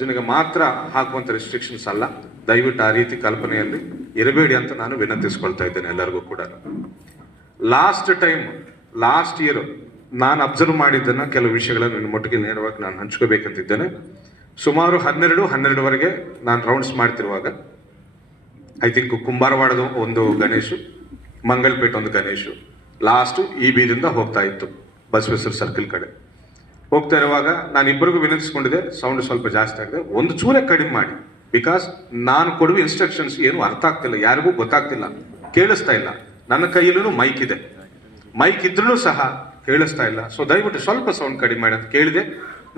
ಜನರಿಗೆ ಮಾತ್ರ ಹಾಕುವಂಥ ರೆಸ್ಟ್ರಿಕ್ಷನ್ಸ್ ಅಲ್ಲ. ದಯವಿಟ್ಟು ಆ ರೀತಿ ಕಲ್ಪನೆಯಲ್ಲಿ ಇರಬೇಡಿ ಅಂತ ನಾನು ವಿನಂತಿಸ್ಕೊಳ್ತಾ ಇದ್ದೇನೆ ಎಲ್ಲರಿಗೂ ಕೂಡ. ಲಾಸ್ಟ್ ಇಯರ್ ನಾನು ಅಬ್ಸರ್ವ್ ಮಾಡಿದ್ದನ್ನ ಕೆಲವು ವಿಷಯಗಳನ್ನು ನಿಮ್ಮ ಮಟ್ಟಿಗೆ ನೇರವಾಗಿ ನಾನು ಹಂಚ್ಕೋಬೇಕಂತಿದ್ದೇನೆ. ಸುಮಾರು 12ವರೆಗೆ ನಾನು ರೌಂಡ್ಸ್ ಮಾಡ್ತಿರುವಾಗ ಐ ಥಿಂಕ್ ಕುಂಬಾರವಾಡದ ಒಂದು ಗಣೇಶು, ಮಂಗಲ್ಪೇಟೆ ಒಂದು ಗಣೇಶು ಲಾಸ್ಟು ಈ ಬೀದಿಂದ ಹೋಗ್ತಾ ಇತ್ತು ಬಸವೇಶ್ವರ ಸರ್ಕಲ್ ಕಡೆ. ಹೋಗ್ತಾ ಇರುವಾಗ ನಾನು ಇಬ್ಬರಿಗೂ ವಿನಂತಿಸ್ಕೊಂಡಿದ್ದೆ, ಸೌಂಡ್ ಸ್ವಲ್ಪ ಜಾಸ್ತಿ ಆಗಿದೆ, ಒಂದು ಚೂರೇ ಕಡಿಮೆ ಮಾಡಿ. ಬಿಕಾಸ್ ನಾನು ಕೊಡುವ ಇನ್ಸ್ಟ್ರಕ್ಷನ್ಸ್ ಏನು ಅರ್ಥ ಆಗ್ತಿಲ್ಲ, ಯಾರಿಗೂ ಗೊತ್ತಾಗ್ತಿಲ್ಲ, ಕೇಳಿಸ್ತಾ ಇಲ್ಲ. ನನ್ನ ಕೈಯಲ್ಲೂ ಮೈಕ್ ಇದೆ, ಮೈಕ್ ಇದ್ರೂ ಸಹ ಕೇಳಿಸ್ತಾ ಇಲ್ಲ. ಸೊ ದಯವಿಟ್ಟು ಸ್ವಲ್ಪ ಸೌಂಡ್ ಕಡಿಮೆ ಮಾಡಿ ಅಂತ ಕೇಳಿದೆ.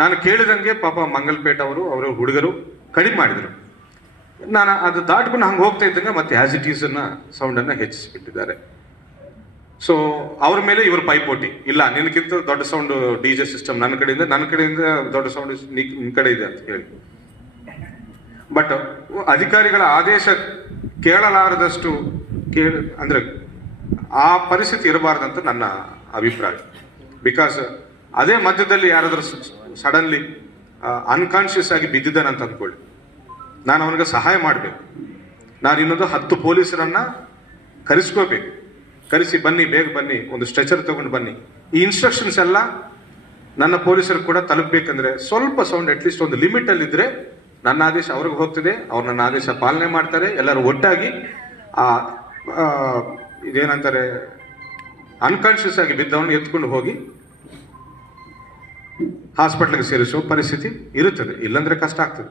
ನಾನು ಕೇಳಿದಂಗೆ ಪಾಪ ಮಂಗಲ್ಪೇಟೆ ಅವರ ಹುಡುಗರು ಕಡಿಮೆ ಮಾಡಿದರು. ನಾನು ಅದು ದಾಟ್ಕೊಂಡು ಹಂಗೆ ಹೋಗ್ತಾ ಇದ್ದಂಗೆ ಮತ್ತೆ ಆಸ್ ಇಟ್ ಈಸ್ ಸೌಂಡನ್ನು ಹೆಚ್ಚಿಸ್ಬಿಟ್ಟಿದ್ದಾರೆ. ಸೊ ಅವ್ರ ಮೇಲೆ ಇವ್ರ ಪೈಪೋಟಿ, ಇಲ್ಲ ನಿನಗಿಂತ ದೊಡ್ಡ ಸೌಂಡ್ DJ ಸಿಸ್ಟಮ್ ನನ್ನ ಕಡೆಯಿಂದ ದೊಡ್ಡ ಸೌಂಡ್ ನಿನ್ನ ಕಡೆ ಇದೆ ಅಂತ ಹೇಳಿ. ಬಟ್ ಅಧಿಕಾರಿಗಳ ಆದೇಶ ಕೇಳಲಾರದಷ್ಟು ಅಂದ್ರೆ ಆ ಪರಿಸ್ಥಿತಿ ಇರಬಾರ್ದಂತ ನನ್ನ ಅಭಿಪ್ರಾಯ. ಬಿಕಾಸ್ ಅದೇ ಮಧ್ಯದಲ್ಲಿ ಯಾರಾದ್ರೂ ಸಡನ್ಲಿ ಅನ್ಕಾನ್ಶಿಯಸ್ ಆಗಿ ಬಿದ್ದಿದ್ದಾನಂತ ಅಂದ್ಕೊಳ್ಳಿ, ನಾನು ಅವನಿಗೆ ಸಹಾಯ ಮಾಡಬೇಕು. ನಾನು ಇನ್ನೊಂದು 10 ಪೊಲೀಸರನ್ನ ಕರೆಸ್ಕೋಬೇಕು, ಕರೆಸಿ ಬನ್ನಿ, ಬೇಗ ಬನ್ನಿ, ಒಂದು ಸ್ಟ್ರೆಚರ್ ತಗೊಂಡು ಬನ್ನಿ. ಈ ಇನ್ಸ್ಟ್ರಕ್ಷನ್ಸ್ ಎಲ್ಲ ನನ್ನ ಪೊಲೀಸರು ಕೂಡ ತಲುಪಬೇಕಂದ್ರೆ ಸ್ವಲ್ಪ ಸೌಂಡ್ ಅಟ್ಲೀಸ್ಟ್ ಒಂದು ಲಿಮಿಟ್ ಅಲ್ಲಿ ಇದ್ರೆ ನನ್ನ ಆದೇಶ ಅವ್ರಿಗೆ ಹೋಗ್ತದೆ, ಅವ್ರು ನನ್ನ ಆದೇಶ ಪಾಲನೆ ಮಾಡ್ತಾರೆ. ಎಲ್ಲರೂ ಒಟ್ಟಾಗಿ ಇದೇನಂತಾರೆ ಅನ್ಕಾನ್ಶಿಯಸ್ ಆಗಿ ಬಿದ್ದವನು ಎತ್ಕೊಂಡು ಹೋಗಿ ಹಾಸ್ಪಿಟ್ಲಿಗೆ ಸೇರಿಸುವ ಪರಿಸ್ಥಿತಿ ಇರುತ್ತದೆ. ಇಲ್ಲಾಂದ್ರೆ ಕಷ್ಟ ಆಗ್ತದೆ.